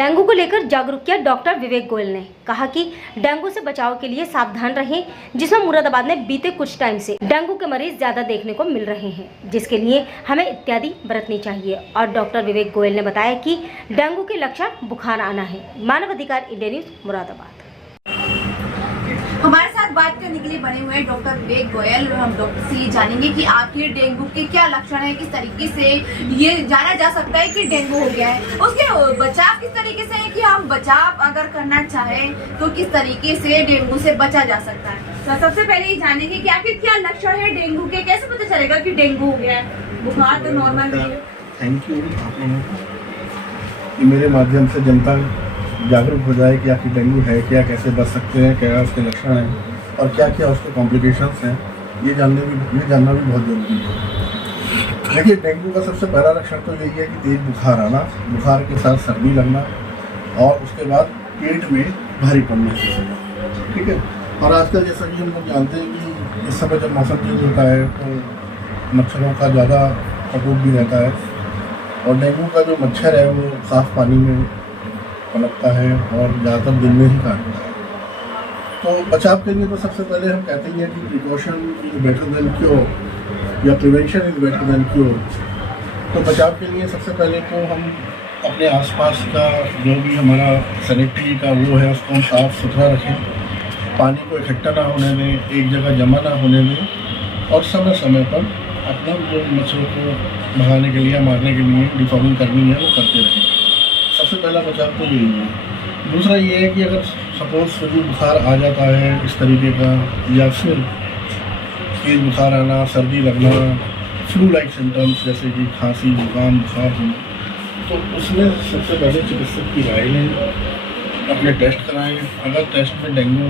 Dengue को लेकर जागरूक किया डॉक्टर विवेक गोयल ने। कहा कि डेंगू से बचाव के लिए सावधान रहें, जिसमें मुरादाबाद में बीते कुछ टाइम से डेंगू के मरीज ज्यादा देखने को मिल रहे हैं, जिसके लिए हमें इत्यादि बरतनी चाहिए। और डॉक्टर विवेक गोयल ने बताया कि डेंगू के लक्षण बुखार आना है। मानव अधिकार इंडिया न्यूज मुरादाबाद। हमारे साथ बात करने के लिए बने हुए हैं डॉक्टर विवेक गोयल। हम डॉक्टर से ये जानेंगे कि आखिर डेंगू के क्या लक्षण है, किस तरीके से ये जाना जा सकता है कि डेंगू हो गया है, उसके बचाव किस तरीके से है कि हम बचाव अगर करना चाहें तो किस तरीके से डेंगू से बचा जा सकता है। तो सबसे पहले ये जानेंगे कि आखिर क्या लक्षण है डेंगू के, कैसे पता चलेगा कि डेंगू हो गया है, बुखार तो नॉर्मल है। थैंक यू आप लोगों को मेरे माध्यम से जनता जागरूक हो जाए कि आखिर डेंगू है क्या, कैसे बच सकते हैं, क्या उसके लक्षण हैं और क्या क्या उसके कॉम्प्लिकेशंस हैं, ये जानना भी बहुत ज़रूरी है। देखिए, डेंगू का सबसे पहला लक्षण तो यही है कि तेज बुखार आना, बुखार के साथ सर्दी लगना और उसके बाद पेट में भारीपन महसूस होना। ठीक है। और आजकल जैसा कि हम लोग जानते हैं कि इस समय जब मौसम चेंज होता है तो मच्छरों का ज़्यादा प्रकोप भी रहता है और डेंगू का जो मच्छर है वो साफ़ पानी में पनपता है और ज़्यादातर दिन में ही काटता है। तो बचाव के लिए तो सबसे पहले हम कहते ही हैं कि precaution is better than cure या prevention is better than cure. तो बचाव के लिए सबसे पहले तो हम अपने आसपास का जो भी हमारा सैनिटरी का वो है उसको हम साफ़ सुथरा रखें, पानी को इकट्ठा ना होने दें, एक जगह जमा ना होने दें और समय समय पर अपना जो मच्छरों को भगाने के लिए मारने के लिए डिफॉर्मिंग करनी है वो करते रहें। सबसे पहला बचाव तो यही है। दूसरा ये है कि अगर सपोज कभी बुखार आ जाता है इस तरीके का या फिर तेज बुखार आना, सर्दी लगना, फ्लू लाइक सिम्टम्स जैसे कि खांसी, जुकाम, बुखार होना, तो उसमें सबसे पहले चिकित्सक की राय लें, अपने टेस्ट कराएं। अगर टेस्ट में डेंगू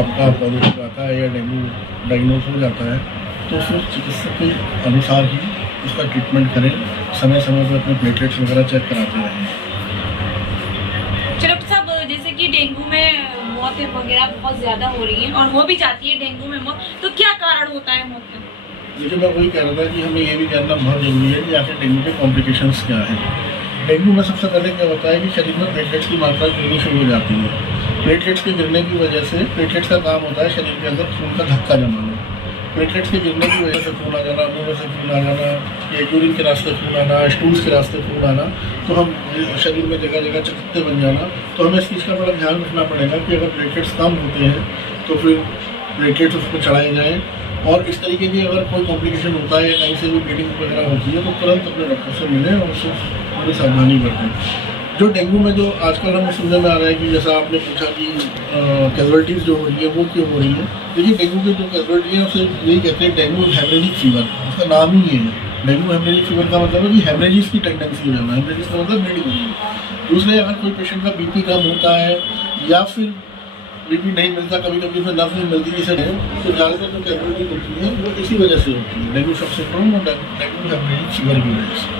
आपका पॉजिटिव आता है या डेंगू डायग्नोज हो जाता है तो फिर चिकित्सक के अनुसार ही उसका ट्रीटमेंट करें। समय समय पर अपने प्लेटलेट्स वगैरह चेक कराते रहें। डॉक्टर साहब, जैसे कि डेंगू में मौतें वगैरह बहुत ज्यादा हो रही हैं और हो भी जाती है डेंगू में मौत, तो क्या कारण होता है मौत का? देखिए, मैं वही कह रहा था कि हमें ये भी जानना बहुत जरूरी है कि आखिर डेंगू के कॉम्प्लिकेशंस क्या है। डेंगू में सबसे पहले क्या होता है कि शरीर में प्लेटलेट्स की मात्रा गिरनी शुरू हो जाती है। प्लेटलेट्स के गिरने की वजह से, प्लेटलेट्स का काम होता है शरीर के अंदर खून का धक्का जमाना। प्लेटलेट्स के गिरने की वजह से खून आ जाना, मुँह में से खून आ जाना, या यूरिन के रास्ते खून आना, स्टूल्स के रास्ते खून आना, तो हम शरीर में जगह जगह चकत्ते बन जाना। तो हमें इस चीज़ का बड़ा ध्यान रखना पड़ेगा कि अगर प्लेटलेट्स कम होते हैं तो फिर प्लेटलेट्स उस पर चढ़ाए जाएँ और इस तरीके की अगर कोई कॉम्प्लिकेशन होता है या कहीं से भी ब्लीडिंग वगैरह होती है तो तुरंत अपने डॉक्टर से मिलें और उससे पूरी सावधानी बरतें। जो डेंगू में जो आजकल हमें सुनने में आ रहा है कि जैसा आपने पूछा कि कैजुअलिटीज़ जो हो रही है वो क्यों हो रही है, देखिए डेंगू की जो कैजुअलिटी है उसे यही कहते हैं डेंगू हेमरेजिक फीवर, उसका नाम ही ये है। डेंगू हेमरेजिक फीवर का मतलब है कि हेमरेजिस की टेंडेंसी हो जाना, हेमरेजिस का मतलब ब्लीडिंग होनी है। दूसरे, अगर कोई पेशेंट का बीपी कम होता है या फिर बीपी नहीं मिलता, कभी कभी उसमें नर्व नहीं मिलती, जैसे तो ज़्यादातर जो कैजुअलिटी होती है वो इसी वजह से होती है, डेंगू शॉक सिंड्रोम और डेंगू हेमरेजिक फीवर की वजह से।